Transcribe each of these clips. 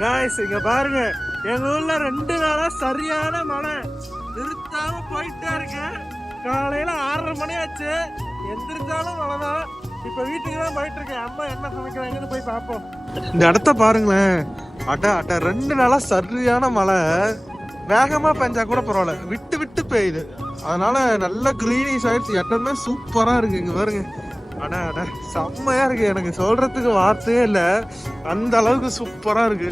Guys இங்க பாருங்க. எங்க ஊர்ல ரெண்டு நாளா சரியான மழை. நிறுத்தாம போயிட்டே இருக்கு. காலையில ஆறரை மணி ஆச்சு. எந்திரிச்சாலும் மழை தான். இப்ப வீட்டுக்கு தான் போயிட்டு இருக்கேன். அம்மா என்ன சமைக்கிறாங்கன்னு போய் பார்ப்போம். இந்த இடத்த பாருங்களேன். அட அட ரெண்டு நாளா சரியான மழை. வேகமா பெஞ்சா கூட பரவாயில்ல. விட்டு விட்டு பெய்யுது. அதனால நல்ல கிரீனிஷ் ஆயிடுச்சு இடமே சூப்பரா இருக்கு இங்க பாருங்க. ஆனா அட செம்மையா இருக்கு. எனக்கு சொல்றதுக்கு வார்த்தையே இல்லை. அந்த அளவுக்கு சூப்பரா இருக்கு.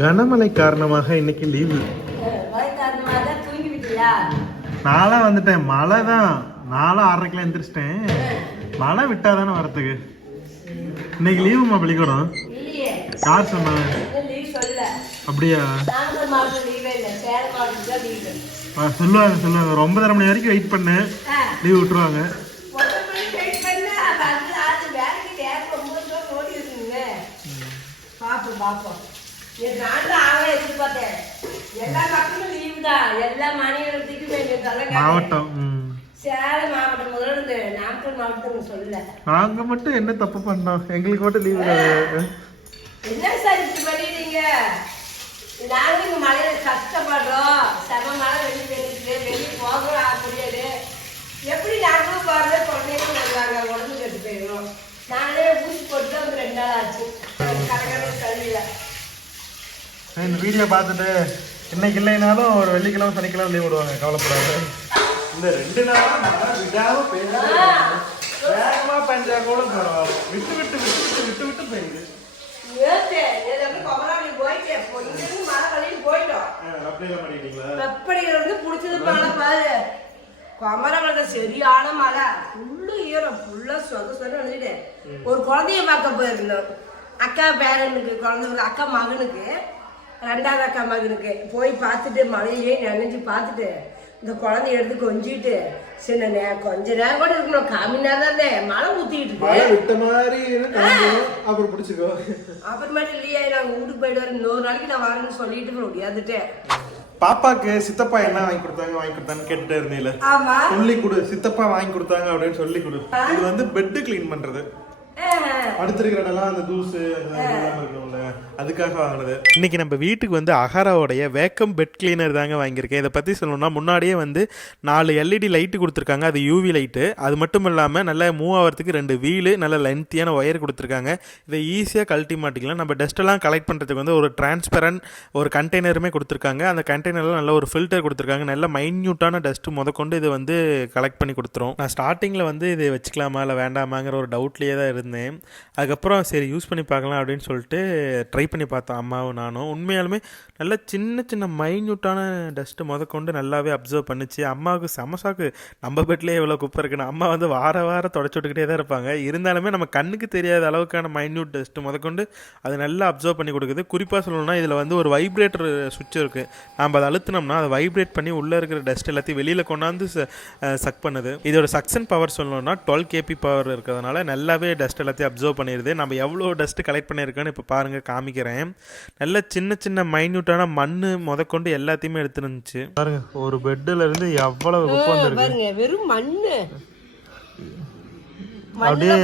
கனமழை காரணமாக இன்னைக்கு லீவு நாளாக வந்துட்டேன். மழை தான். நாளாக ஆறரைக்கெல்லாம் எந்திரிச்சிட்டேன். மழை விட்டா தானே வரத்துக்கு இன்னைக்கு லீவுமா பள்ளிக்கூடம்? யார் சொல்லல அப்படியா? சொல்லுவாங்க சொல்லுவாங்க. ஒரு ஒன்பதரை மணி வரைக்கும் வெயிட் பண்ணேன். லீவ் விட்டுருவாங்க ஒன்றரை மணிக்கு வெயிட் பண்ணா வந்து ஆச்சு வேலைக்கு நேரம் ஒன்பது ரூபா ஓடி இருக்குங்க பார்ப்போம் பார்ப்போம் என் நாட்டில் ஆக எதிர்பார்த்தேன் எல்லா மக்களும் லீவு தான் எல்லா மாநிலத்துக்கும் வேண்டிய தலை மாவட்டம். சேலம் மாவட்டம் முதல்ல நாமக்கல் மாவட்டம் சொல்லல. நாங்க மட்டும் என்ன தப்பு பண்ணோம்? எங்களுக்கு மட்டும் லீவு என்ன சார் இப்படி பண்ணிட்டீங்க? நாங்களும் இங்க மழையில கஷ்டப்படுறோம். செம மழை வெளியே பெய்யுது. வெளியே போக முடியாது. எப்படி நாங்களும் போறது குழந்தைங்களும் வருவாங்க. உடம்பு கெட்டு போயிடும் நாங்களே ஊசி போட்டு ரெண்டு நாள் ஆச்சு. கடைக்கடை கல்வியில இந்த வீடியோ பார்த்துட்டு இன்னைக்கு இல்லைனாலும் ஒரு வெள்ளிக்கிழமை சனிக்கிழமை லீவ் விடுவாங்க கவலைப்படாது. இந்த ரெண்டு நாளா மழை விடாம பெய்யுது வேகமா பெஞ்சா கூட பரவாயில்ல. விட்டு விட்டு விட்டு விட்டு விட்டு விட்டு பெய்யுது சரியான மழை. ஃபுல்லு ஈரம் ஃபுல்லா சொத சொத வந்துட்டு ஒரு குழந்தைய பார்க்க போயிருந்தோம். அக்கா பேரனுக்கு குழந்தை அக்கா மகனுக்கு. ரெண்டாவது அக்கா மகனுக்கு. போய் பார்த்துட்டு மழையே நனைஞ்சு பார்த்துட்டு இந்த குழந்தைய எடுத்து கொஞ்சிட்டு சின்ன நே கொஞ்ச நேரம் கூட இருக்கணும். காமி நேரம் தான். மழை ஊத்திட்டு இருக்கு. மாதிரி அப்புறம் பிடிச்சிக்கோ. அப்புறமேட்டு இல்லையா நாங்கள் வீட்டுக்கு வரேன். இன்னொரு நாளைக்கு நான் வரேன்னு சொல்லிட்டு முடியாதுட்டேன் பாப்பாக்கு சித்தப்பா என்ன வாங்கி கொடுத்தாங்க வாங்கி கொடுத்தான்னு கேட்டுட்டே இருந்தீங்களே ஆமா. சொல்லி கொடு. சித்தப்பா வாங்கி கொடுத்தாங்க அப்படின்னு சொல்லி கொடு. இது வந்து பெட் க்ளீன் பண்றது. அடுத்திருக்கிற இடம்லாம் அந்த தூசு அதெல்லாம் இருக்கணும்ல அதுக்காக வாங்கினது. இன்னைக்கு நம்ம வீட்டுக்கு வந்து அகாராவோடைய வேக்கம் பெட் கிளீனர் தாங்க வாங்கியிருக்கேன். இதை பற்றி சொல்லணும்னா முன்னாடியே வந்து நாலு எல்இடி லைட்டு கொடுத்துருக்காங்க. அது யூவி லைட்டு அது மட்டும் இல்லாமல் நல்லா மூவ் ஆகிறதுக்கு ரெண்டு வீலு நல்ல லென்த்தியான ஒயர் கொடுத்துருக்காங்க. இதை ஈஸியாக கழட்டி மாட்டிக்கலாம். நம்ம டஸ்ட்டெல்லாம் கலெக்ட் பண்ணுறதுக்கு வந்து ஒரு டிரான்ஸ்பரண்ட் ஒரு கண்டெய்னருமே கொடுத்துருக்காங்க. அந்த கண்டெய்னரில் நல்ல ஒரு ஃபில்டர் கொடுத்துருக்காங்க. நல்ல மைன்யூட்டான டஸ்ட்டு முதற்கொண்டு இது வந்து கலெக்ட் பண்ணி கொடுத்துரும். நான் ஸ்டார்டிங்கில் வந்து இது வச்சுக்கலாமா? இல்லை வேண்டாமாங்கிற ஒரு டவுட்லேயே தான் இருந்தேன். அதுக்கப்புறம் சரி யூஸ் பண்ணி பார்க்கலாம் அப்படின்னு சொல்லிட்டு ட்ரை பண்ணி பார்த்தோம் அம்மாவும் நானும். உண்மையாலுமே நல்லா சின்ன சின்ன மைன்யூட்டான டஸ்ட்டு முதற்கொண்டு நல்லாவே அப்சர்வ் பண்ணுச்சு. அம்மாவுக்கு சமசாக்கு நம்ம பெட்லேயே எவ்வளோ குப்பை இருக்குன்னு. அம்மா வந்து வார வாரம் தொடச்சி விட்டுக்கிட்டே தான் இருப்பாங்க. இருந்தாலுமே நம்ம கண்ணுக்கு தெரியாத அளவுக்கான மைன்யூட் டஸ்ட்டு முதற்கொண்டு அது நல்லா அப்சர்வ் பண்ணி கொடுக்குது. குறிப்பாக சொல்லணும்னா இதில் வந்து ஒரு வைப்ரேட்டர் சுவிட்ச் இருக்குது நம்ம அதை அழுத்தினோம்னா அதை வைப்ரேட் பண்ணி உள்ளே இருக்கிற டஸ்ட் எல்லாத்தையும் வெளியில் கொண்டாந்து சக் பண்ணுது. இதோட சக்ஷன் பவர் சொல்லணும்னா டுவெல் கேபி பவர் இருக்கிறதுனால நல்லாவே டஸ்ட் எல்லாத்தையும் அப்சர்வ் பண்ணிடுது. நம்ம எவ்வளோ டஸ்ட்டு கலெக்ட் பண்ணியிருக்கோன்னு இப்போ பாருங்கள் காமிக்கிறேன். நல்ல சின்ன சின்ன மைன்யூட் மைன்யூட்டான மண் முதற்கொண்டு எல்லாத்தையுமே எடுத்துருந்துச்சு பாருங்க ஒரு பெட்டில் இருந்து எவ்வளவு குப்பை வந்திருக்கு? பாருங்க வெறும் மண்ணு. அப்படியே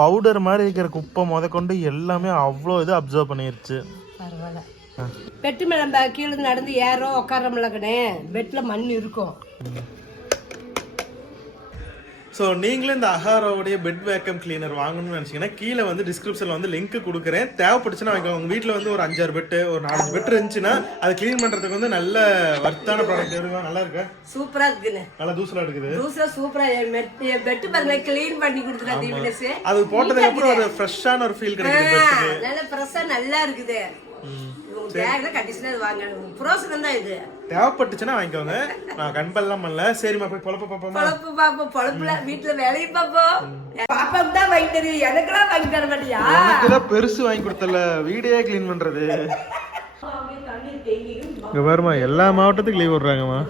பவுடர் மாதிரி இருக்கிற குப்பை முதற்கொண்டு எல்லாமே அவ்வளோ இது அப்சர்வ் பண்ணிருச்சு. பெட்டு மேல கீழே நடந்து ஏறோம் உட்காரோம்ல கண்ணே. பெட்ல மண் இருக்கும். ஸோ நீங்களும் இந்த அஹாரோடைய பெட் வேக்கம் கிளீனர் வாங்கணும்னு நினச்சிங்கன்னா கீழே வந்து டிஸ்கிரிப்ஷனில் வந்து லிங்க் கொடுக்குறேன். தேவைப்பட்டுச்சுன்னா வாங்கிக்கோங்க. உங்கள் வீட்டில் வந்து ஒரு அஞ்சாறு பெட்டு ஒரு நாலஞ்சு பெட் இருந்துச்சுன்னா அதை க்ளீன் பண்ணுறதுக்கு வந்து நல்ல வர்த்தான ப்ராடக்ட் எதுவும் நல்லா இருக்கா? சூப்பரா இருக்குண்ணே நல்லா தூசலா எடுக்குது தூசா சூப்பரா பெட்டு பாருங்க க்ளீன் பண்ணி கொடுத்துருக்கா தீவினஸ் அது போட்டதுக்கு அப்புறம் ஒரு ஃப்ரெஷ்ஷான ஒரு ஃபீல் கிடைக்குது பெட்டுக்கு நல்ல ஃப்ரெஷ்ஷா நல்லா இருக்குது. பேக்ல கண்டிஷனா இது வாங்க. புரோசனம் தான் இது. தேவைப்பட்டுச்சுன்னா வாங்கிக்கோங்க. நான் கண்பல்லாம் பண்ணல. சரிம்மா போய் பொழப்ப பார்ப்போமா பொழப்பு பாப்போம். பொழப்புல வீட்டுல வேலையும் பார்ப்போம் பாப்பாக்கு தான் வாங்கி தருவீங்க எனக்கெல்லாம் வாங்கி தர மாட்டியா? எனக்கு தான் பெருசு வாங்கி கொடுத்தல. வீடே க்ளீன் தேங்கிடும் இங்கே பாருமா எல்லா மாவட்டத்துக்கும் லீவ் விடுறாங்கம்மா.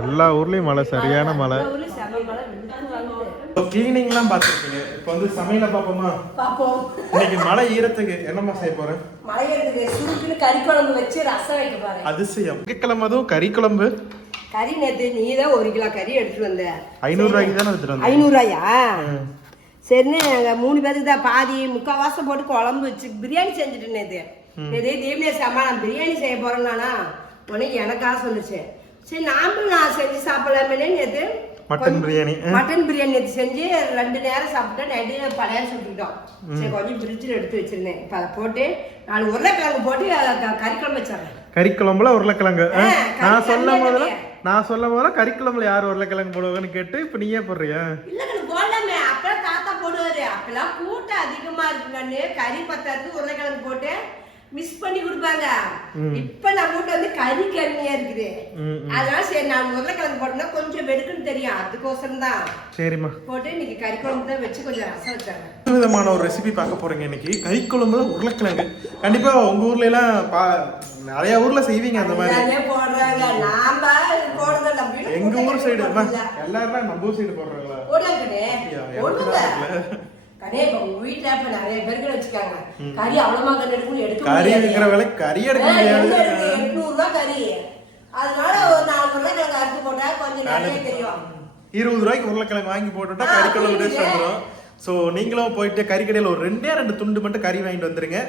எல்லா ஊர்லேயும் மழை சரியான மழை ஒரு செம மழை விழுந்து இப்போ கிளீனிங்லாம் பார்த்துருக்கீங்க. இப்போ வந்து சமையலை பார்ப்போமா? பார்ப்போம். இன்னைக்கு மழை ஈரத்துக்கு என்னம்மா செய்ய போறேன் மலையறதுக்கு சுருக்குன்னு கறி குழம்பு வச்சு ரசம் வைக்க பாரு அதிசயம். அதுவும் கறி குழம்பு? கறி நேத்து நீ தான் ஒரு கிலோ கறி எடுத்துட்டு வந்த. ஐநூறுரூவாய்க்கு தானே எடுத்துட்டு வந்தேன் ஐநூறுரூவாயா? சரின்னு நாங்கள் மூணு பேருக்கு தான் பாதி முக்கால் வாசம் போட்டு குழம்பு வச்சு பிரியாணி செஞ்சுட்டு நேத்து. நேத்து தீபனேஷ் அம்மா நான் பிரியாணி செய்ய போறேன்னானா? உனக்கு எனக்காக சொல்லுச்சு. சரி நாமளும் நான் செஞ்சு சாப்பிடலாமே நேத்து? மட்டன் பிரியாணி. மட்டன் பிரியாணி நேத்து செஞ்சு ரெண்டு நேரம் சாப்பிட்டா நைட்டு பழைய சுட்டுக்கிட்டோம். சரி கொஞ்சம் ஃப்ரிட்ஜில் எடுத்து வச்சிருந்தேன். இப்போ அதை போட்டு நாலு உருளைக்கிழங்கு போட்டு அதை க- கறி குழம்பு வச்சிடுறேன் கறி குழம்புல உருளைக்கிழங்கு நான் முதல்ல இருக்கு. நான் சொல்ல முதல்ல கறி குழம்புல யார் உருளைக்கிழங்கு போடுவாங்கன்னு கேட்டு இப்போ நீயே போடுறியா? இல்லைங்க போடலாமே. அப்பெல்லாம் தாத்தா போடுவாரு. அப்பெல்லாம் கூட்டம் அதிகமா இருக்குங்கன்னு கறி பத்தாயிரத்து உருளைக்கிழங்கு போட்டு மிஸ் பண்ணி கொடுப்பாங்க. இப்ப நம்ம வீட்டுல வந்து கறி கம்மியா இருக்குது. அதனால சரி நான் உருளைக்கிழங்கு போட்டோம்னா கொஞ்சம் வெடுக்குன்னு தெரியும். அதுக்கோசரம் தான். சரிம்மா. போட்டு இன்னைக்கு கறி குழம்பு தான் வச்சு கொஞ்சம் ரசம் வச்சாங்க. விதமான ஒரு ரெசிபி பார்க்க போறீங்க இன்னைக்கு? கறி குழம்புல உருளைக்கிழங்கு. கண்டிப்பா உங்க ஊர்ல எல்லாம் நிறைய ஊர்ல செய்வீங்க அந்த மாதிரி. போடுறாங்க. நாம போடுறது எங்க ஊர் சைடு. எல்லாரும் நம்ம ஊர் சைடு போடுறாங்களா? கண்ணே, இப்ப வீட்டுல இப்ப நிறைய பேருக்கு வச்சுக்காங்க. கறி அவ்வளவு கண்ணு எடுக்கணும் எடுக்க கறி. இருக்கிற விலை கறி எடுக்க முடியாது? எட்நூறு ரூபாய் கறி. அதனால ஒரு நாலு உருளைக்கிழங்கு அறுத்து போட்டா கொஞ்சம் நிறைய தெரியும். இருபது ரூபாய்க்கு உருளைக்கிழங்கு வாங்கி போட்டுட்டா கறி குழம்பு டேஸ்ட் வந்துடும் ஸோ நீங்களும் போயிட்டு கறி கடையில் ஒரு ரெண்டே ரெண்டு துண்டு மட்டும் கறி வாங்கிட்டு வந்துருங்க.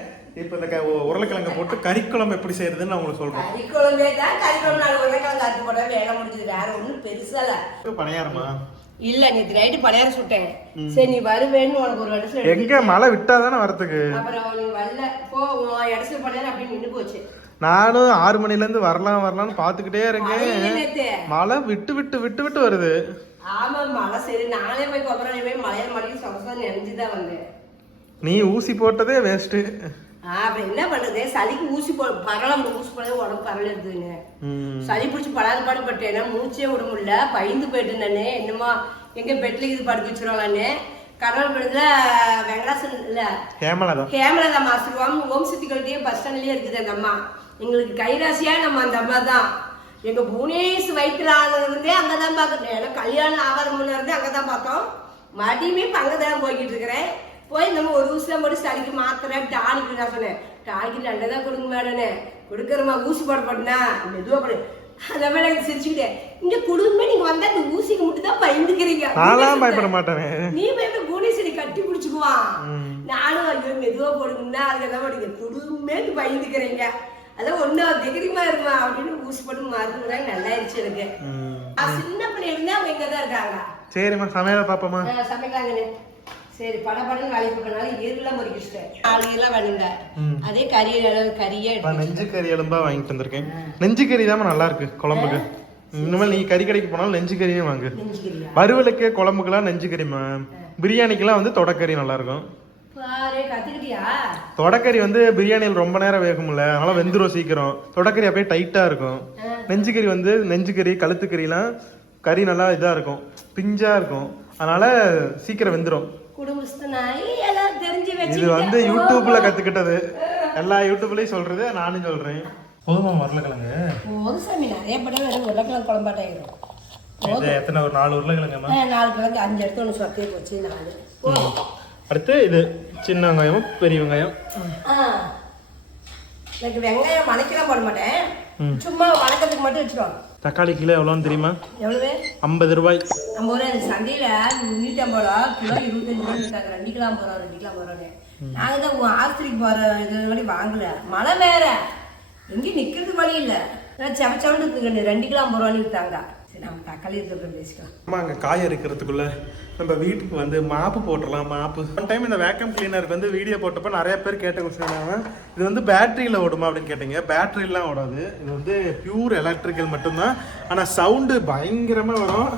இப்போ இந்த உருளைக்கிழங்க போட்டு கறி குழம்பு எப்படி செய்யறதுன்னு நான் உங்களுக்கு சொல்றேன். கறி குழம்பே தான். கறி குழம்பு நாலு உருளைக்கிழங்கு அறுத்து போட்டா வேலை முடிஞ்சது. வேற ஒண்ணும் பெருசா இல்ல. பணியாரமா? இல்ல நேத்து நைட்டு பணியாரம் சுட்டேன். சரி நீ வருவேன்னு உனக்கு ஒரு இடத்துல எங்க? மழை விட்டா தானே வரத்துக்கு? அப்புறம் நீ வரல. போ இடத்துல பணியாரம் அப்படி நின்னு போச்சு. நானும் ஆறு மணில இருந்து வரலாம் வரலாம்னு பாத்துக்கிட்டே இருக்கேன். மழை விட்டு விட்டு விட்டு விட்டு வருது. ஆமா மழை சரி. நானே போய் கொப்பரை போய் மலையில மழையும் சொசம் நினைஞ்சுதான் வந்தேன். நீ ஊசி போட்டதே வேஸ்ட்டு அப்புறம் என்ன பண்றது? சளிக்கு ஊசி போ பரவலாம் ஊசி போடவே உடம்பு பரவல இருக்குதுங்க. சளி பிடிச்சி படாத பாடுபட்டேன்னா மூச்சே விட முடியல. பயந்து போயிட்டு நானு என்னமோ எங்க பெட்ல இது படுக்க வச்சிருவாங்கன்னு கடவுள் படத்துல வெங்கடாசன் இல்ல. ஹேமலா தான் ஹேமலதா மாஸ்டர் ஓம் ஓம் சக்திகள்கிட்டயே பஸ் ஸ்டாண்ட்லயே இருக்குது அந்த அம்மா. எங்களுக்கு கைராசியா நம்ம அந்த அம்மா தான். எங்க புவனேஷ் வயிற்றுல ஆனதுலேருந்தே அங்கதான் பார்க்கணும் ஏன்னா கல்யாணம் ஆகாத முன்ன இருந்தே அங்கதான் பார்த்தோம். மறுபடியுமே இப்ப அங்கதான் போய்கிட்டு இருக்கிறேன். போய் நம்ம ஒரு ஊசிலாம் போட்டு சளிக்கு மாத்திரை டானிக்கு நான் சொன்னேன். டானிக்கு தான் கொடுங்க மேடனே கொடுக்குறமா ஊசி போட போட்டனா? மெதுவா போடு. மாதிரி எனக்கு சிரிச்சுக்கிட்டேன் இங்க குடும்பமே நீங்க வந்தா இந்த ஊசிக்கு மட்டும் தான் பயந்துக்கிறீங்க. நான்லாம் பயப்பட மாட்டேனே. நீ போய் புவனேஸ்வரி கட்டி பிடிச்சுக்குவான். நானும் ஐயோ மெதுவா போடுங்கன்னா அதுக்கெல்லாம் போடுங்க. குடும்பமே பயந்துக்கிறீங்க. அதான் ஒன்னும் தைரியமா இருமா அப்படின்னு ஊசி போட்டு மருந்து நல்லா இருந்துச்சு எனக்கு. சின்ன பிள்ளை இருந்தா அவங்க இங்க தான் இருக்காங்க. சரிம்மா சமையலை பாப்போமா ஆ, சமைக்கலாங்கண்ணே. சரி பட படம் வேலைக்கு போக்கனால ஈரெல்லாம் பொறிக்கிச்சிட்டேன் நாலு ஈரெல்லாம் வேணுண்டேன் அதே கறி அளவு கறியே நான் நெஞ்சு கறி எலும்பா வாங்கிட்டு வந்திருக்கேன். நெஞ்சு கறி தான் நல்லா இருக்கு குழம்புக்கு. இனிமேல் நீ கறி கடைக்கு போனாலும் நெஞ்சு கறியே வாங்கு. வறுவலுக்கு குழம்புக்கெல்லாம் நெஞ்சு கறிமா பிரியாணிக்கெல்லாம் வந்து தொடக்கறி நல்லா இருக்கும் பாரு கத்துக்கிட்டியா தொடக்கறி வந்து பிரியாணியில் ரொம்ப நேரம் வேகும்ல அதனால வெந்துரும் சீக்கிரம். தொடக்கறி அப்படியே டைட்டா இருக்கும். நெஞ்சு கறி வந்து நெஞ்சு கறி கழுத்து கறிலாம் கறி நல்லா இதா இருக்கும் பிஞ்சா இருக்கும். அதனால சீக்கிரம் வெந்துரும். குடும்பஸ்தனாயி தெரிஞ்சு இது வந்து யூடியூப்ல கத்துக்கிட்டது. எல்லா யூடியூப்லயும் சொல்றது நானும் சொல்றேன். போதுமா உருளைக்கிழங்கு? போதும் சாமி நிறைய படம் வெறும் உருளைக்கிழங்கு குழம்பாட்டாயிரும் எத்தனை ஒரு நாலு உருளைக்கிழங்குமா ஆ, நாலு கிழங்கு அஞ்சு எடுத்து ஒன்று சொத்தையை போச்சு நாலு. அடுத்து இது சின்ன வெங்காயம் பெரிய வெங்காயம். எனக்கு வெங்காயம் மணக்கலாம் போட மாட்டேன். சும்மா வணக்கத்துக்கு மட்டும் வச்சுருவாங்க தக்காளி கிலோ எவ்வளோன்னு தெரியுமா? எவ்வளவு? ஐம்பது ரூபாய். நம்ம ஊர் அந்த சந்தையில் முந்நூற்றி ஐம்பது ரூபா கிலோ இருபத்தஞ்சு ரூபா இருக்காங்க ரெண்டு கிலோ ஐம்பது ரூபா ரெண்டு கிலோ ஐம்பது ரூபான்னு நாங்கள் தான் ஆஸ்திரிக்கு போகிற இது வழி வாங்கல. மழை வேற. எங்கேயும் நிற்கிறது வழி இல்லை. செவச்சவண்டு இருக்குங்க ரெண்டு கிலோ ஐம்பது ரூபான்னு விற்றாங்க சரி நம்ம தக்காளி இருக்கிற பேசிக்கலாம். அம்மா அங்கே காய இருக்கிறதுக்குள்ள நம்ம வீட்டுக்கு வந்து மாப்பு போட்டுடலாம் மாப்பு. ஒன் டைம் இந்த வேக்கம் கிளீனருக்கு வந்து வீடியோ போட்டப்போ நிறைய பேர் கேட்ட கொஸ்டின் என்னன்னா இது வந்து பேட்டரியில் ஓடுமா? அப்படின்னு கேட்டீங்க. பேட்டரிலாம் ஓடாது. இது வந்து பியூர் எலக்ட்ரிக்கல் மட்டும்தான். ஆனால் சவுண்டு பயங்கரமாக வரும்.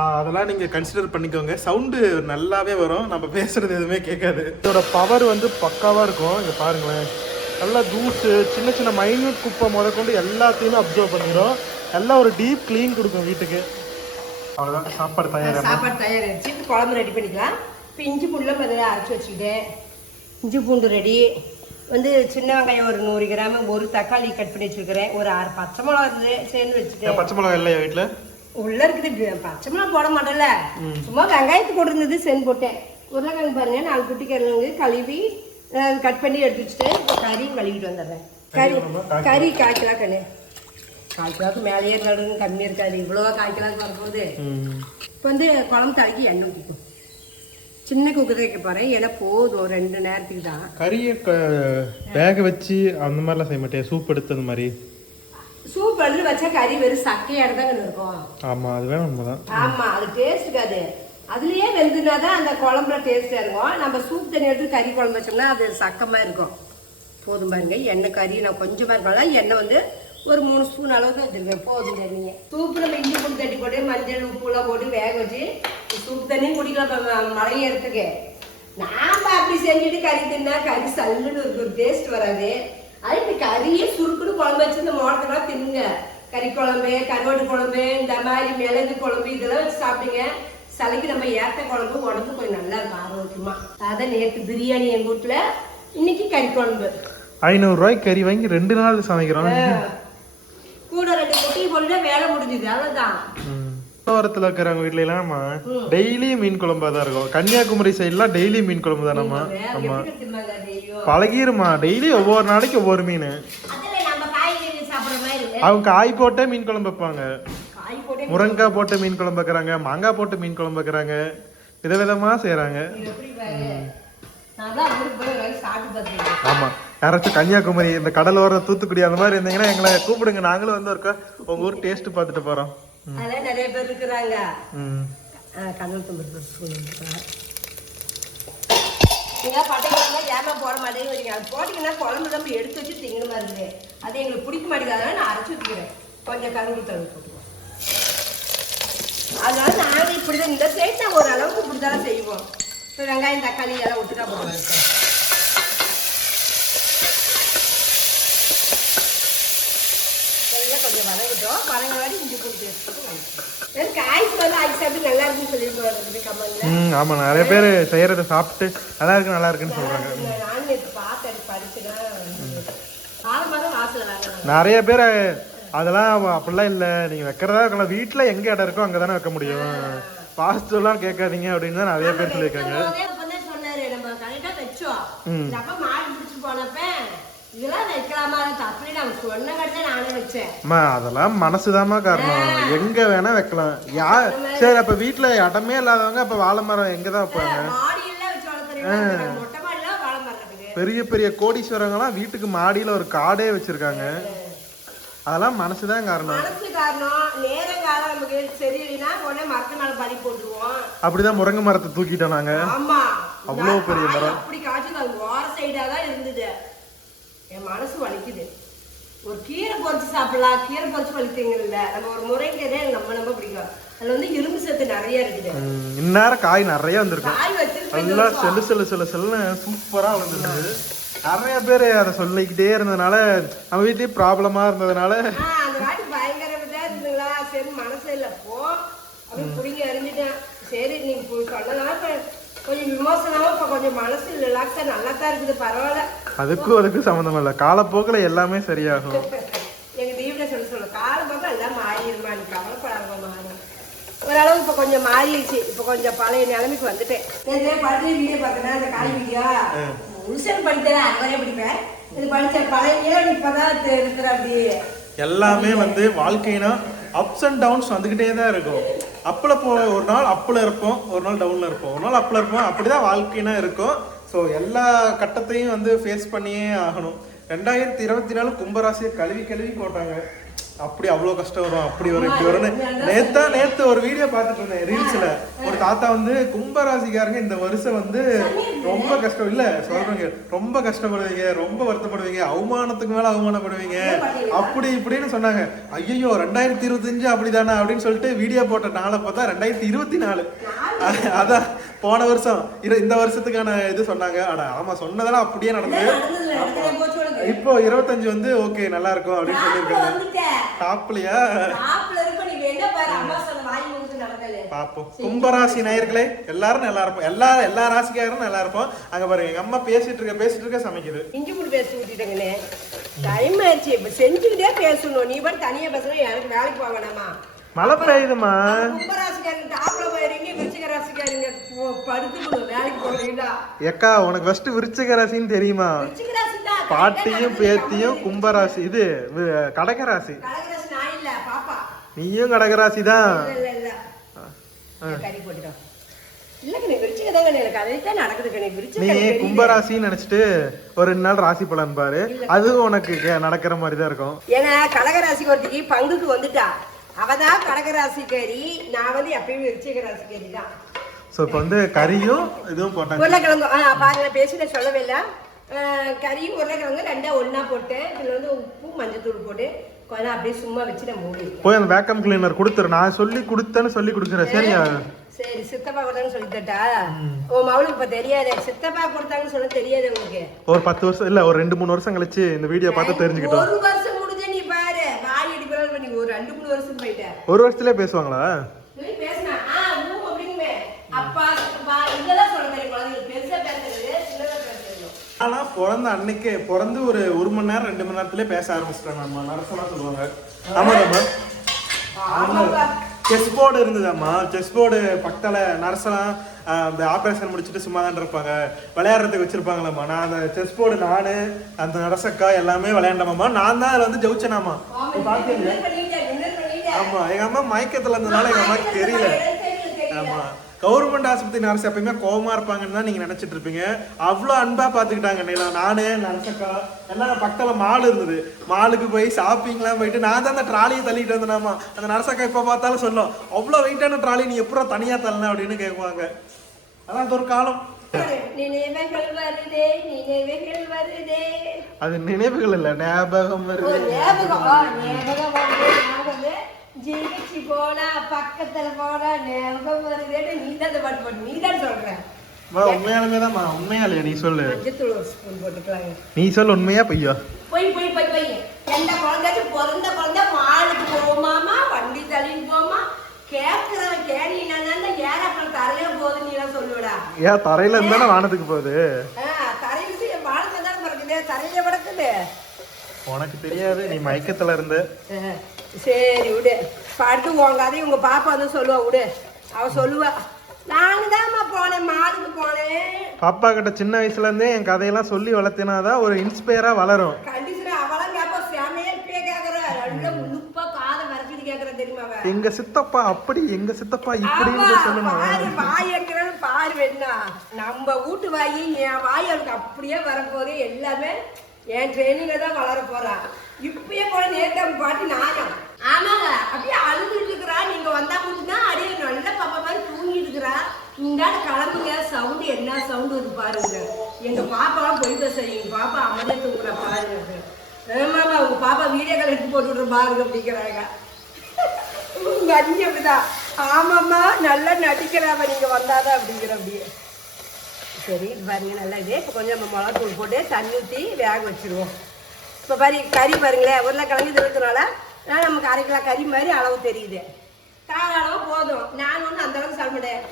அதெல்லாம் நீங்கள் கன்சிடர் பண்ணிக்கோங்க. சவுண்டு நல்லாவே வரும். நம்ம பேசுகிறது எதுவுமே கேட்காது. இதோட பவர் வந்து பக்காவாக இருக்கும். இங்கே பாருங்களேன். நல்லா தூசு சின்ன சின்ன மைன்யூட் குப்பை முதற்கொண்டு எல்லாத்தையுமே அப்சர்வ் பண்ணிடும் எல்லாம் ஒரு டீப் க்ளீன் கொடுக்கும் வீட்டுக்கு. அவ்வளோதான் சாப்பாடு தயார் சாப்பாடு தயாரிச்சு குழம்பு ரெடி பண்ணிக்கலாம். இப்போ இஞ்சி பூண்டுலாம் முதல்ல அரைச்சி வச்சுக்கிட்டேன். இஞ்சி பூண்டு ரெடி வந்து சின்ன வெங்காயம் ஒரு நூறு கிராம் ஒரு தக்காளி கட் பண்ணி வச்சுருக்கிறேன். ஒரு ஆறு பச்சை மிளகா இருக்குது சேர்ந்து வச்சுட்டேன். பச்சை மிளகா இல்லையா வீட்டில் உள்ள இருக்குது. பச்சை மிளகா போட மாட்டேன்ல. சும்மா வெங்காயத்து போட்டு இருந்தது சென் போட்டேன். உருளைக்கிழங்கு பாருங்க நாலு குட்டி கிழங்கு கழுவி கட் பண்ணி எடுத்து வச்சுட்டு இப்போ கறியும் கழுவிட்டு வந்துடுறேன். கறி கறி கால் கிலோ கண்ணு? கால் கிலோக்கு மேலேயே நடுங்க கம்மியாக இருக்காது. இவ்வளோ கால் கிலோக்கு வரும்போது இப்போ வந்து குழம்பு தலைக்கு எண்ணெய் ஊற்றிக்கும் சின்ன குக்கர் வைக்க போகிறேன் ஏன்னா போதும் ரெண்டு நேரத்துக்கு தான். கறியை வேக வச்சு அந்த மாதிரிலாம் செய்ய மாட்டேன். சூப் எடுத்து அந்த மாதிரி. சூப் வந்து வச்சா கறி வெறும் சக்கையாக தான் இருக்கும். ஆமாம் அது வேணும் உண்மைதான் ஆமா அது டேஸ்ட் இருக்காது அதுலயே வெந்துனா தான் அந்த குழம்புல டேஸ்ட் இருக்கும். நம்ம சூப் தண்ணி எடுத்து கறி குழம்பு வச்சோம்னா அது சக்கமா இருக்கும். போதும் பாருங்க எண்ணெய் கறி நான் கொஞ்சமா இருக்கலாம் எண்ணெய் வந்து ஒரு மூணு ஸ்பூன் அளவுக்கு வச்சிருக்கேன். போதும் தண்ணிங்க சூப்பு நம்ம இஞ்சி பூண்டு தட்டி போட்டு மஞ்சள் உப்புலாம் போட்டு வேக வச்சு சூப் தண்ணி குடிக்கலாம். மழை ஏறத்துக்கு நாம அப்படி செஞ்சுட்டு கறி தின்னா கறி சல்லுன்னு இருக்கு. ஒரு டேஸ்ட் வராது. அது இந்த கறியே சுருக்குன்னு குழம்பு வச்சு இந்த மோட்டத்தெல்லாம் தின்னுங்க. கறி குழம்பு கருவாடு குழம்பு இந்த மாதிரி மிளகு குழம்பு இதெல்லாம் வச்சு சாப்பிடுங்க. சலைக்கு நம்ம ஏத்த குழம்பு உடம்பு கொஞ்சம் நல்லா இருக்கும் ஆரோக்கியமா. அதான் நேற்று பிரியாணி எங்க வீட்டுல இன்னைக்கு கறி குழம்பு. ஐநூறுரூவாய்க்கு கறி வாங்கி ரெண்டு நாள் சமைக்கிறோம். கூட ரெண்டு குட்டி போட்டுட்டா வேலை முடிஞ்சுது அவ்வளவுதான். ஓரத்தில் இருக்கிறவங்க வீட்ல எல்லாம் டெய்லி மீன் குழம்பா தான் இருக்கும். கன்னியாகுமரி சைட்லாம் டெய்லி மீன் குழம்பு தானம்மா ஆமா. பழகிருமா? டெய்லி ஒவ்வொரு நாளைக்கு ஒவ்வொரு மீன். அவங்க காய் போட்டே மீன் குழம்பு வைப்பாங்க. முருங்கைக்காய் போட்டு மீன் குழம்பு வைக்கிறாங்க மாங்காய் போட்டு மீன் குழம்பு வைக்கிறாங்க. விதவிதமா செய்றாங்க. எப்படி யாராச்சும் கன்னியாகுமரி இந்த கடலோரம் தூத்துக்குடி அந்த மாதிரி இருந்தீங்கன்னா எங்களை கூப்பிடுங்க. நாங்களும் வந்து ஒருக்கா உங்க ஊர் டேஸ்ட் பார்த்துட்டு போறோம். அதெல்லாம் நிறைய பேர் இருக்கிறாங்க. ம். கதவு தும்பு நீங்க பட்டைக்கிழமை ஏமா போட மாட்டேங்கிறீங்க அது போட்டீங்கன்னா குழம்பு நம்ம எடுத்து வச்சு திங்கிற மாதிரி இருக்கு. அது எங்களுக்கு பிடிக்க மாட்டேங்குது. நான் அரைச்சி ஊற்றிக்கிறேன் கொஞ்சம் கரும்பு தண்ணி போட்டுக்குவோம் அதனால நாங்கள் இப்படிதான் இந்த சைட் நாங்கள் ஒரு அளவுக்கு இப்படி தானே செய்வோம் வெங்காயம் தக்காளி எல்லாம் ஒட்டுக்கா போடுவோம் சார் எல்லாம் வதங்கிட்டோம் வதங்காடி இஞ்சி பூண்டு பேஸ்ட் போட்டு வதக்கிட்டோம் காய்க்கு வந்து ஐஸ் சாப்பிட்டு நல்லா இருக்குன்னு சொல்லிட்டு கம்மல்ல. ம் ஆமா நிறைய பேர் செய்யறத சாப்பிட்டு நல்லா இருக்கு நல்லா இருக்குன்னு நானும் நேற்று படிச்சுதான் வாங்கலாம் நிறைய பேர் அதெல்லாம் அப்படிலாம் இல்லை. நீங்க வைக்கிறதா இருக்கலாம். வீட்டுல எங்க இடம் இருக்கோ அங்க தானே வைக்க முடியும். பாஸ்டெல்லாம் கேட்காதீங்க அப்படின்னு தான் நிறைய பேர் சொல்லியிருக்காங்க. ம். இந்த அப்பா மாடு பிடிச்சு போனப்ப இதெல்லாம் வைக்கலாமா அப்படி நாங்க சொன்ன கட்டே நானே வச்சேன். அம்மா அதெல்லாம் மனசுதாம்மா காரணம். எங்க வேணா வைக்கலாம். யா சரி அப்ப வீட்டுல இடமே இல்லாதவங்க அப்ப வாழை மரம் எங்க தான் வைப்பாங்க? பெரிய பெரிய கோடீஸ்வரங்கலாம் வீட்டுக்கு மாடியில ஒரு காடே வச்சிருக்காங்க. அதெல்லாம் மனசுதான் காரணம். அப்படிதான் முருங்கை மரத்தை தூக்கிட்டோம் நாங்க. அவ்வளவு பெரிய மரம். அப்படி காய்ச்சல் அது ஓர சைடா தான் இருந்தது என் மனசு வலிக்குது. ஒரு கீரை பொரிச்சு சாப்பிடலாம். கீரை பொரிச்சு வலித்தீங்கல்ல நம்ம ஒரு முறைங்கிறதே நம்ம ரொம்ப பிடிக்கும் அதுல வந்து இரும்பு சத்து நிறைய இருக்குது. இந்நேரம் காய் நிறைய வந்திருக்கும். காய் வச்சிருக்கேன் நல்லா செல்லு செல்லு செல்லு செல்லுன்னு சூப்பரா வந்திருந்தது. நிறைய பேர் அதை சொல்லிக்கிட்டே இருந்ததுனால நம்ம வீட்லயே ப்ராப்ளமா இருந்ததுனால அந்த வாட்டி பயங்கர இதா இருந்துங்களா சரி மனசு இல்ல. போ. அப்படி புடிங்க அறிஞ்சிட்டேன் சரி நீங்க சொன்னதால கொஞ்சம் விமோசனமா இப்ப கொஞ்சம் மனசு ரிலாக்ஸா நல்லா தான் இருக்குது. பரவாயில்ல. அதுக்கும் அதுக்கும் சம்மந்தம் இல்லை. காலப்போக்கில் எல்லாமே சரியாகும். எங்க தீவிர சொல்ல சொல்ல. பார்த்தா எல்லாம் மாறிடுமா நீ? கவலைப்படாம மாறும் ஓரளவு இப்போ கொஞ்சம் மாறிடுச்சு. இப்போ கொஞ்சம் பழைய நிலைமைக்கு வந்துட்டேன். பழைய வீடியோ பார்த்தேன்னா அந்த காய் வீடியோ. முழுசன் படித்தேன் அது வரையும் படிப்பேன் இது படித்த பழைய இப்பதான் இருக்கிற அப்படி. எல்லாமே வந்து வாழ்க்கைனா அப்ஸ் அண்ட் டவுன்ஸ் வந்துக்கிட்டே தான் இருக்கும். அப்பில் போ ஒரு நாள் அப்பில் இருப்போம் ஒரு நாள் டவுனில் இருப்போம். ஒரு நாள் அப்பில் இருப்போம். அப்படி தான் வாழ்க்கைனா இருக்கும். ஸோ எல்லா கட்டத்தையும் வந்து ஃபேஸ் பண்ணியே ஆகணும். ரெண்டாயிரத்தி இருபத்தி நாலு கும்பராசியை கழுவி கழுவி போட்டாங்க. அப்படி அவ்வளோ கஷ்டம் வரும் அப்படி வரும் இப்படி வரும்னு நேத்தா நேத்து ஒரு வீடியோ பார்த்துட்டு இருந்தேன் ரீல்ஸில் ஒரு தாத்தா வந்து கும்பராசிக்காரங்க இந்த வருஷம் வந்து ரொம்ப கஷ்டம் இல்லை சொல்கிறவங்க ரொம்ப கஷ்டப்படுவீங்க ரொம்ப வருத்தப்படுவீங்க அவமானத்துக்கு மேலே அவமானப்படுவீங்க. அப்படி இப்படின்னு சொன்னாங்க. ஐயோ ரெண்டாயிரத்தி இருபத்தஞ்சு அப்படிதானா அப்படின்னு சொல்லிட்டு வீடியோ போட்ட நாளை பார்த்தா ரெண்டாயிரத்தி இருபத்தி நாலு. அதான் போன வருஷம் இரு- இந்த வருஷத்துக்கான இது சொன்னாங்க. ஆனா ஆமா சொன்னதெல்லாம் அப்படியே நடந்தது. இப்போ இருபத்தஞ்சு வந்து ஓகே நல்லா இருக்கும் அப்படின்னு சொல்லியிருக்காங்க. டாப்லயா ஆப்பிள் இருப்ப நீ வேண்ட பாரு அம்மா சொன்ன வாய் முகத்து நடக்கல. பாப்போம். கும்பராசி நேயர்களே எல்லாரும் நல்லா இருப்போம். எல்லா எல்லா ராசிக்காரரும் நல்லா இருப்போம். அங்க பாருங்க எங்க அம்மா பேசிட்டு இருக்க பேசிட்டு இருக்க சமைக்குது. இஞ்சி பூண்டு பேசி ஊட்டிட்டேங்கண்ணே டைம் ஆயிடுச்சு இப்போ செஞ்சுக்கிட்டே பேசணும். நீ பாட்டு தனியாக பேசணும் எனக்கு வேலைக்கு போக வேணாமா? மழை பெய்யுதுமா ஏக்கா உனக்கு ஃபர்ஸ்ட் விருச்சிக ராசின்னு தெரியுமா? பாட்டியும் பேத்தியும் கும்பராசி இது கடகராசி கடகராசி நீயும் கடகராசி தான் நீ. கும்பராசின்னு நினைச்சிட்டு ஒரு ரெண்டு நாள் ராசி பலன் பாரு. அதுவும் உனக்கு நடக்கிற மாதிரி தான் இருக்கும். ஏன்னா கடகராசிக்கு ஒருத்திக்கு பங்குக்கு வந்துட்டா. அவதான் கடகராசிக்காரி நான் வந்து எப்பயும் விருச்சிக ராசிக்காரி தான் ஸோ இப்போ வந்து கறியும் இதுவும் போட்டாங்க. உருளைக்கிழங்கு ஆ பாருங்க பேசின சொல்லவே இல்லை. கறியும் உருளைக்கிழங்கு ரெண்டா ஒண்ணா போட்டு இதுல வந்து உப்பு மஞ்சத்தூள் போட்டு கொஞ்சம் அப்படியே சும்மா வச்சு நான் மூடி போய் அந்த வேக்கம் கிளீனர் கொடுத்துரு. நான் சொல்லி கொடுத்தேன்னு சொல்லி கொடுக்குறேன். சரியா? சரி சித்தப்பா கொடுத்தான்னு சொல்லிட்டா உன் மவளுக்கு இப்ப தெரியாது. சித்தப்பா கொடுத்தாங்கன்னு சொல்ல தெரியாது உங்களுக்கு. ஒரு பத்து வருஷம் இல்ல ஒரு ரெண்டு மூணு வருஷம் கழிச்சு இந்த வீடியோ பார்த்து தெரிஞ்சுக்கிட்டோம். ஒரு வருஷம் முடிஞ்ச நீ பாரு வாய் அடிப்பதால் பண்ணி ஒரு ரெண்டு மூணு வருஷம் போயிட்ட ஒரு வருஷத்துலயே பேசுவாங்களா? ஆனா பிறந்த அன்னைக்கு பிறந்து ஒரு ஒரு மணி நேரம் ரெண்டு மணி நேரத்திலே பேச ஆரம்பிச்சிட்டாங்க நம்ம சொல்லுவாங்க. ஆமா நம்ம செஸ் போர்டு இருந்ததாம்மா செஸ் போர்டு பக்கத்துல நர்செல்லாம் அந்த ஆபரேஷன் முடிச்சுட்டு சும்மா தான் இருப்பாங்க. விளையாடுறதுக்கு வச்சிருப்பாங்களம்மா நான் அந்த செஸ் போர்டு நானு அந்த நரசக்கா எல்லாமே விளையாண்டமாம்மா நான் தான் அதில் வந்து ஜெயிச்சனாமா பாத்தீங்க ஆமா எங்க அம்மா மயக்கத்துல இருந்ததுனால எங்க அம்மாக்கு தெரியல. ஆமா கவர்மெண்ட் ஆஸ்பத்திரி நர்ஸ் எப்பயுமே கோவமா இருப்பாங்கன்னு தான் நீங்க நினைச்சிட்டு இருப்பீங்க. அவ்வளோ அன்பா பாத்துக்கிட்டாங்க நீலா நானு நரசக்கா எல்லாம் பக்கத்துல மால் இருந்தது. மாலுக்கு போய் ஷாப்பிங்லாம் போயிட்டு நான் தான் அந்த ட்ராலியை தள்ளிட்டு வந்தேனாமா. அந்த நரசக்கா இப்ப பார்த்தாலும் சொல்லும் அவ்வளோ வெயிட்டான ட்ராலி நீ எப்படா தனியா தள்ளன? அப்படின்னு கேட்குவாங்க அதான் அது ஒரு காலம். அது நினைவுகள் இல்ல ஞாபகம் வருது. வருதே ஜிஹெச்சி போனா பக்கத்துல போனா ஞாபகம் வருதேன்னு நீ தான் இந்த பாட்டு போட்டு நீ தான் சொல்ற அம்மா, உண்மையாலுமே தான் உண்மையா இல்லையா நீ சொல்லு. மஞ்சத்தூள் ஒரு ஸ்பூன் போட்டுக்கலாங்க. நீ சொல்லு உண்மையா பொய்யா? போய் போய் போய் போய். எந்த குழந்தைக்கு பிறந்த குழந்தை மாலுக்கு போமாமா வண்டி தள்ளின்னு போமா கேட்கிறவன் கேணினா ஏறாப்பழம் தரையில போகுது நீ எல்லாம் சொல்லுவடா ஏன் தரையில இருந்தானே வானத்துக்கு போகுது? தரையில வானத்தை தான் பிறக்குது தரையில பறக்குது உனக்கு தெரியாது நீ மயக்கத்துல இருந்த. சரி விடு. பாட்டு உங்க கதையை உங்க பாப்பா வந்து சொல்லுவா விடு. அவ சொல்லுவா நானும் தான்மா போனேன் மாலுக்கு போனேன். பாப்பா கிட்ட சின்ன வயசுல இருந்தே என் கதையெல்லாம் சொல்லி வளர்த்தினாதான் ஒரு இன்ஸ்பயரா வளரும். கண்டிஷனா அவளாம் கேப்பா செமையா இப்பயே கேக்குற. நல்ல முழுப்பா காதை வரைச்சிட்டு கேக்குற தெரியுமா எங்க சித்தப்பா அப்படி எங்க சித்தப்பா இப்படின்னு சொல்லணும் வாய் எங்கிறான்னு பாரு வேணா நம்ம வீட்டு வாய் என் வாய் அவளுக்கு அப்படியே வரப்போகுது. எல்லாமே என் ட்ரைனிங்ல தான் வளர போறா. இப்பயே போல நேத்து அவங்க பாட்டி நாயம். ஆமாங்க. அப்படியே அழுதுட்டு இருக்கிறா. நீங்க வந்தா மட்டும்தான் அப்படியே நல்ல பாப்பா மாதிரி தூங்கிட்டு இருக்கிறா. இந்தாட கிளம்புங்க. சவுண்டு என்ன சவுண்டு வருது பாருங்க. எங்க பாப்பாலாம் போய் பேச எங்க பாப்பா அமைதியா தூங்குறா பாருங்க. ஆமாமா உங்க பாப்பா வீடியோ கால் எடுத்து போட்டு விட்ற பாருங்க அப்படிங்கிறாங்க. உங்க அண்ணி அப்படிதான். ஆமாம்மா நல்லா நடிக்கிறாவ நீங்க வந்தாதான் அப்படிங்கிற அப்படியே. சரி இது பாருங்க நல்லா இது இப்போ கொஞ்சம் நம்ம மிளகாத்தூள் போட்டு தண்ணி ஊற்றி வேக வச்சிருவோம். இப்போ பாரு கறி பாருங்களேன் உருளைக்கிழங்கு இது இருக்கிறனால நமக்கு அரை கிலோ கறி மாதிரி அளவு தெரியுது. கால அளவு போதும். நான் ஒன்றும் அந்த அளவுக்கு சாப்பிட மாட்டேன்.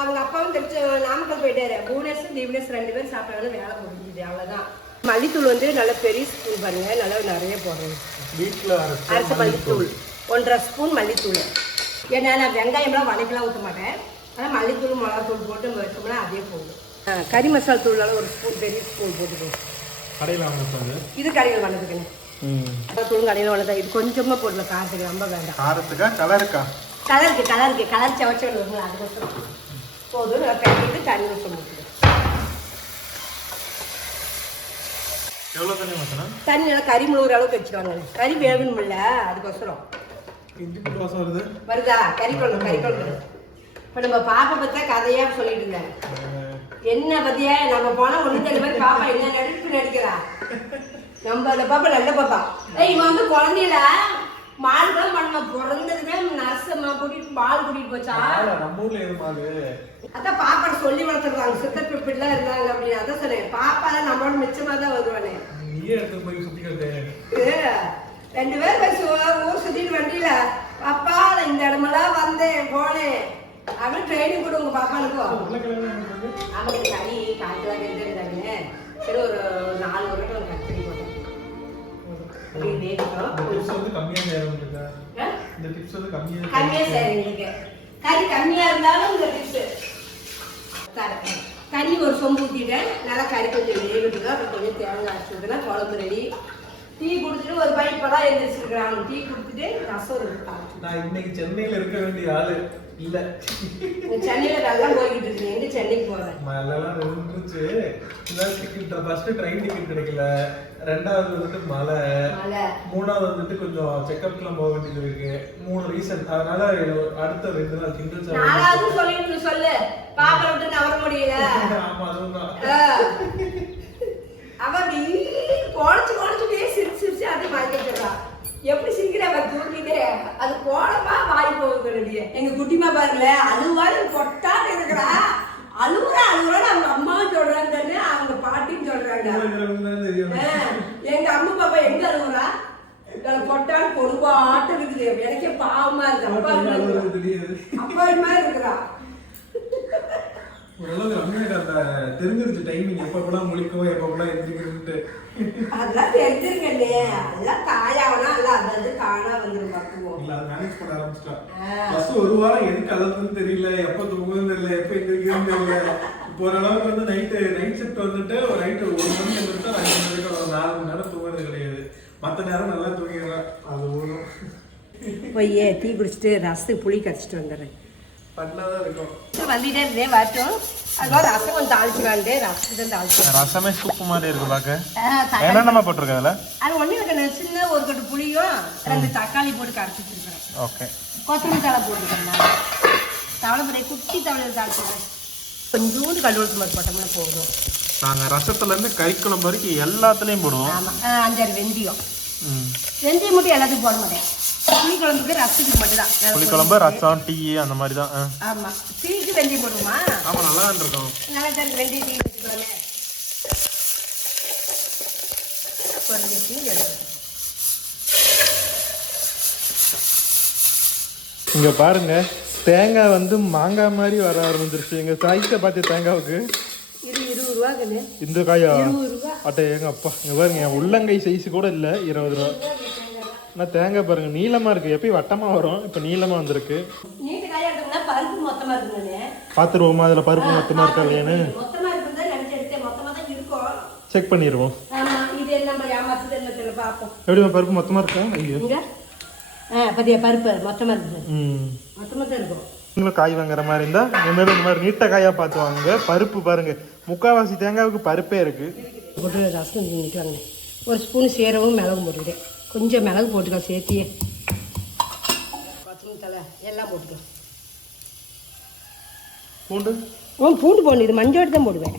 அவங்க அப்பாவும் தெரிச்சு நாமக்கல் போயிட்டாரு. புவனேஸ்வர் தீபனேஸ்வர் ரெண்டு பேரும் சாப்பிட்டாலும் வேலை முடிஞ்சுது அவ்வளோதான் மல்லித்தூள் வந்து நல்ல பெரிய ஸ்பூன் பாருங்க நல்லா நிறைய போடுறேன் வீட்டுல அரைச்ச மல்லித்தூள். ஒன்றரை ஸ்பூன் மல்லித்தூள். ஏன்னா நான் வெங்காயம்லாம் வதக்கலாம் ஊற்ற மாட்டேன். ஆனால் மல்லித்தூள் மிளகாத்தூள் போட்டு வச்சோம்னா அதே போதும். கறி மசாலா தூளால ஒரு ஸ்பூன் பெரிய ஸ்பூன் போட்டுக்கோ. கடையில வாங்கினது இது கடையில் வளர்ந்துக்கணும் தூள் கடையில் வளர்ந்தா இது கொஞ்சமாக போடல காரத்துக்கு ரொம்ப வேண்டாம். காரத்துக்கா கலருக்கா கலருக்கு கலருக்கு கலர் செவச்சு வருங்களா அதுக்கோசரம் போதும். நல்லா கட்டிட்டு தண்ணி ஊற்ற முடியும் தண்ணி ஊத்தணும்? தண்ணி நல்லா கறி முழுகிற அளவுக்கு வச்சுக்கோங்க. கறி வேகணுமில்ல அதுக்கோசரம். பூண்டு வாசம் வருது? வருதா? கறி குழம்பு கறி குழம்பு இப்போ நம்ம பாப்பா பத்தா கதையா சொல்லிட்டு இருந்தேன். என்ன பத்தியா? நம்ம போனா ஒண்ணு ரெண்டு பேர் பாப்பா என்ன நடிப்பு நடிக்கிறா? நம்ம அந்த பாப்பா நல்ல பாப்பா. ஏய் இவன் வந்து குழந்தையில மால் தான் பண்ண பிறந்ததுமே நர்சம்மா கூட்டிட்டு பால் கூட்டிட்டு போச்சா? நம்ம ஊர்ல எது மாது அதான் பாப்பா சொல்லி வளர்த்துருக்காங்க. சித்தர் பிப்பிலாம் இருந்தாங்க அப்படின்னு அதான் சொன்னேன். பாப்பா நம்மளோட மிச்சமா தான் வருவானே. நீயே எடுத்து போய் சுத்திக்கிறது ரெண்டு பேர் போய் ஊர் சுத்திட்டு வண்டியில அப்பா இந்த இடமெல்லாம் வந்தேன் போனேன். அப்படி ட்ரைனிங் கொடு உங்க பாப்பாளுக்கும் அவங்களுக்கு கறி காய்ச்சலாம் கேட்டுருந்தாங்க சரி ஒரு நாலு வருடம் கட் பண்ணி போட்டேன் கம்மியா எங்களுக்கு. கறி இருந்தாலும் இந்த டிப்ஸ் ஒரு சொம்பு ஊற்றிட்டேன் நல்லா கறி கொஞ்சம் வேகட்டுங்க அப்புறம் கொஞ்சம் தேங்காய் அரைச்சிருக்கேன் குழம்பு ரெடி டீ குடிச்சிட்டு ஒரு பைப்பெல்லாம் எழுந்திரிச்சிருக்கிறேன். அவனுக்கு டீ கொடுத்துட்டு ரசம் இருக்கு. நான் இன்னைக்கு சென்னையில இருக்க வேண்டிய ஆளு. இல்ல. சென்னையில நல்லா போய்கிட்டு இருக்கு எங்க சென்னைக்கு போறேன் மழைலாம் நின்றுச்சு. டிக்கெட் ஃபர்ஸ்ட் ட்ரெயின் டிக்கெட் கிடைக்கல. ரெண்டாவது வந்துட்டு மழை. மூணாவது வந்துட்டு கொஞ்சம் செக்கப்லாம் போக வேண்டியது இருக்கு. மூணு ரீசன் அதனால அடுத்த ரெண்டு நாள் திங்கள் நாலாவது சொல்லிட்டு சொல்லு. பாப்பா விட்டு நவர முடியல. ஆமா அதுவும் தான் அப்படி குழச்சு குழச்சுட்டே சிரிச்சு சிரிச்சு அது வாங்கிக்கிறா எப்படி சிரிக்கிற அவ தூக்கிட்டே அது கோலமா வாய் போகுது எங்க குட்டிமா பாருங்களே அழுவாரு கொட்டான்னு இருக்கிறா. அழுவுறா அழுவுறான்னு அவங்க அம்மாவும் சொல்றாங்கன்னு அவங்க பாட்டியும் சொல்றாங்க. எங்க அம்மா பாப்பா எங்க அழுவுறா? எனக்கு கொட்டான்னு பொறுப்பாட்டம் இருக்குது எனக்கே பாவமா இருக்கு. அப்பா அப்பா மாதிரி இருக்கிறா ஓரளவு அந்த தெரிஞ்சிருச்சு டைமிங் எப்பப்பெல்லாம் முழிக்கும் எப்பப்பெல்லாம் எந்திரிக்கிறதுன்ட்டு அதெல்லாம் தெரிஞ்சிருக்கண்ணே அதெல்லாம் காயாவனா எல்லாம் அது காணா வந்துடும் பக்குவோம் இல்ல அது மேனேஜ் பண்ண ஆரம்பிச்சிட்டா. ஃபர்ஸ்ட் ஒரு வாரம் எதுக்கு அழுதுன்னு தெரியல எப்ப தூங்குதுன்னு தெரியல எப்ப எந்திரிக்கிறதுன்னு தெரியல. இப்போ ஓரளவுக்கு வந்து நைட்டு நைட் ஷிஃப்ட் வந்துட்டு ஒரு நைட்டு ஒரு மணிக்கு வந்துட்டு அஞ்சு மணிக்கு ஒரு நாலு மணி நேரம் தூங்குறது கிடையாது. மத்த நேரம் நல்லா தூங்கிடுறேன் அது போதும். போய் டீ குடிச்சிட்டு ரசத்துக்கு புளி கரைச்சிட்டு வந்துடுறேன். பண்ணாதான் இருக்கும். வந்துட்டே வரட்டும் ரசம் கொஞ்சம் தாளிச்சுக்காண்டே ரசத்துக்கு தான் தாளிச்சு ரசமே சூப்பு மாதிரி இருக்கு பாக்க. என்னென்ன போட்டிருக்கேன் அதுல? அது ஒன்றும் இருக்கு சின்ன ஒரு கட்டு புளியும் ரெண்டு தக்காளி போட்டு கரைச்சி வச்சிருக்கிறேன் ஓகே. கொத்தமல்லி தலை போட்டுருக்கேன் தவளை பொரிய குட்டி தவளை தாளிச்சுக்கிறேன் கொஞ்சோண்டு கல்லூரத்து மாதிரி போட்டோம்னா போதும். நாங்க ரசத்துல இருந்து கறி குழம்பு வரைக்கும் எல்லாத்துலயும் போடுவோம். ஆமாம் அஞ்சாறு வெந்தயம். வெந்தயம் மட்டும் எல்லாத்துக்கும் போட மாட்டேன். புளி குழம்புக்கு ரசத்துக்கு மட்டும் தான் புளிக்குழம்பு. ரசம் டீ அந்த மாதிரி தான். ஆமா. டீக்கு வெந்தயம் போடுமா ஆமா நல்லா தான் இருக்கும் நல்லா தான் இருக்கு, வெந்தயம் டீ வச்சுக்கலாமே கொஞ்சம் டீ எடுத்துக்கணும். இங்க பாருங்க தேங்காய் வந்து மாங்காய் மாதிரி வர ஆரம்பிச்சிருச்சு. எங்க தாய்க்க பார்த்து தேங்காவுக்கு? இந்த காயா? அட்டை எங்க அப்பா இங்க பாருங்க என் உள்ளங்கை சைஸ் கூட இல்ல இருபது ரூபா. ஆனால் தேங்காய் பாருங்க. நீளமா இருக்கு. எப்பயும் வட்டமா வரும். இப்போ நீளமா வந்திருக்கு. பார்த்துருவோமா அதில் பருப்பு மொத்தமா இருக்கா இல்லையான்னு? செக் பண்ணிடுவோம். எப்படிமா பருப்பு மொத்தமா இருக்கா? ஐயோ பருப்பு மொத்தமா இருக்குது ம். மொத்தமா தான் இருக்கும். நீங்களும் காய் வாங்குற மாதிரி இருந்தா இனிமேல் இந்த மாதிரி நீட்ட காயா பார்த்து வாங்குங்க. பருப்பு பாருங்க. முக்காவாசி தேங்காவுக்கு பருப்பே இருக்கு. போட்டு ரசம் வாங்க ஒரு ஸ்பூன் சீரகம் மிளகும் போட்டுக்கிட்டேன். கொஞ்சம் மிளகு போட்டுக்கோ சேர்த்தியே. கொத்தமல்லி தலை. எல்லாம் போட்டுக்கோ. பூண்டு? ஓ பூண்டு போடணும். இது மஞ்சள் தான் போடுவேன்.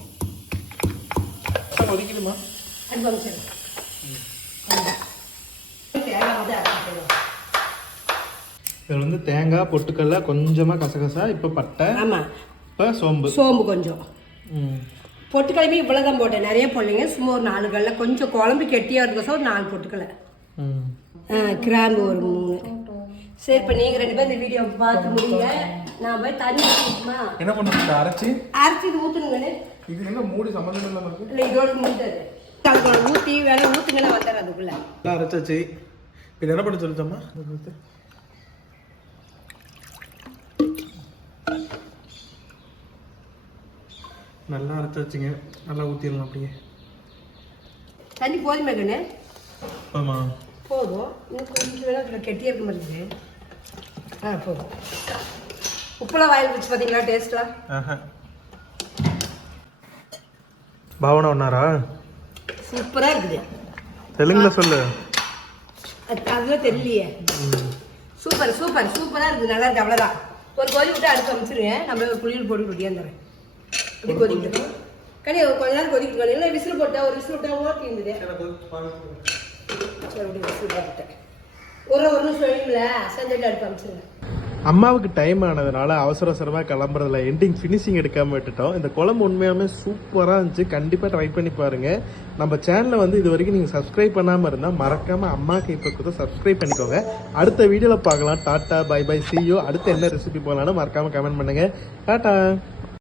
தேங்காய் வந்து அரைச்சிக்கணும். இதில் வந்து தேங்காய் பொட்டுக்கடல கொஞ்சமா கசகசா இப்போ பட்டை ஆமா. இப்போ சோம்பு. சோம்பு கொஞ்சம். ம். பொட்டுக்கிழமை இவ்வளோ தான் போட்டேன். நிறைய போடலைங்க. சும்மா ஒரு நாலு கல்ல. கொஞ்சம் குழம்பு கெட்டியாக இருக்கோம் ஒரு நாலு பொட்டுக்கலை கிராம்பு ஒரு மூணு. சரி இப்போ நீங்கள் ரெண்டு பேரும் இந்த வீடியோ பார்த்து முடியுங்க நான் போய் தண்ணி ஊற்றிக்குமா என்ன பண்ணுறது அரைச்சி? அரைச்சி இது ஊற்றுனுங்கண்ணே இது என்ன மூடி சம்மந்தம் இல்லாமல் இருக்கு? இல்லை இதோட முடிஞ்சது. அதுக்கு ஊற்றி வேலையை ஊற்றுங்கன்னு வந்துடுறேன் அதுக்குள்ளே. அரைச்சாச்சு. இது என்ன பண்ண சொல்லிச்சம்மா நல்லா அரைச்சாச்சுங்க. நல்லா ஊற்றிடலாம் அப்படியே. தண்ணி போதுமே கண்ணு. ஆமாம். போதும். இன்னும் கொஞ்சம் வேணா இதில் கெட்டியாக இருக்க மாதிரி இருக்குது ஆ போதும். உப்புலாம் வாயில் வச்சு பார்த்தீங்களா? டேஸ்ட்டாக பாவனா ஒன்னாரா சூப்பராக இருக்குது. தெலுங்குல சொல்லு. அது அதெல்லாம் தெரியலையே. சூப்பர் சூப்பர் சூப்பராக இருக்குது. நல்லா இருக்கு அவ்வளோதான் ஒரு கொதி விட்டு அடுத்து அமைச்சிருங்க நம்ம புளியில் போட்டு கொட்டியாந்துறேன் இப்படி கொதிக்கட்டும் கனி கொஞ்ச நேரம் கொதிக்கணும் இல்லை விசில் போட்டா ஒரு விசில் விட்டா ஓட்டி இருந்தது. விசில் ஒரு ஒரு நிமிஷம் செஞ்சுட்டு அம்மாவுக்கு டைம் ஆனதுனால அவசர அவசரமாக கிளம்புறதுல எண்டிங் ஃபினிஷிங் எடுக்காமல் விட்டுட்டோம். இந்த குழம்பு உண்மையாலுமே சூப்பராக இருந்துச்சு. கண்டிப்பாக ட்ரை பண்ணி பாருங்கள் நம்ம சேனலை வந்து இது வரைக்கும் நீங்கள் சப்ஸ்கிரைப் பண்ணாமல் இருந்தால் மறக்காம அம்மா கொடுத்து சப்ஸ்கிரைப் பண்ணிக்கோங்க. அடுத்த வீடியோவில் பார்க்கலாம். டாட்டா பை பை சியோ அடுத்து என்ன ரெசிபி போகலான்னு மறக்காமல் கமெண்ட் பண்ணுங்கள் டாட்டா!